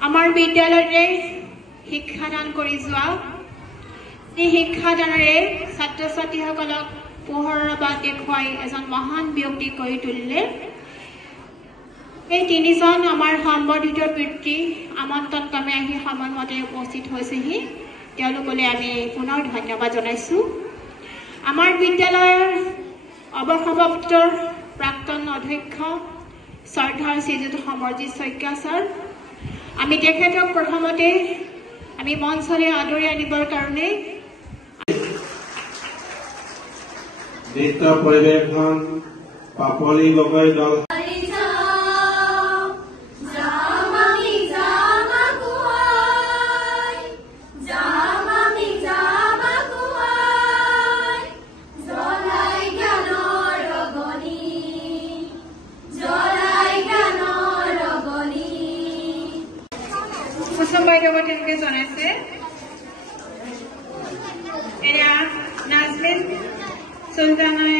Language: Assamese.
আমাৰ বিদ্যালয়তে শিক্ষাদান কৰি যোৱা এই শিক্ষাদানেৰে ছাত্ৰ ছাত্ৰীসকলক পোহৰৰ বাট দেখুৱাই এজন মহান ব্যক্তি কৰি তুলিলে এই তিনিজন আমাৰ সম্বৰ্ধিত পিতৃ আমন্ত্ৰণ ক্ৰমে আহি সময়মতে উপস্থিত হৈছেহি তেওঁলোকলৈ আমি পুনৰ ধন্যবাদ জনাইছো আমাৰ বিদ্যালয়ৰ অৱসৰপ্ৰাপ্ত প্ৰাক্তন অধ্যক্ষ শ্ৰদ্ধাৰ শ্ৰীযুত সমৰজিৎ শইকীয়া ছাৰ আমি তেখেতক প্ৰথমতে আমি মঞ্চলৈ আদৰি আনিবৰ কাৰণে নৃত্য পৰিৱেশন পাপলি গগৈ দল তেওঁলোকে জনাইছে এয়া নাজমিন চুলতানাই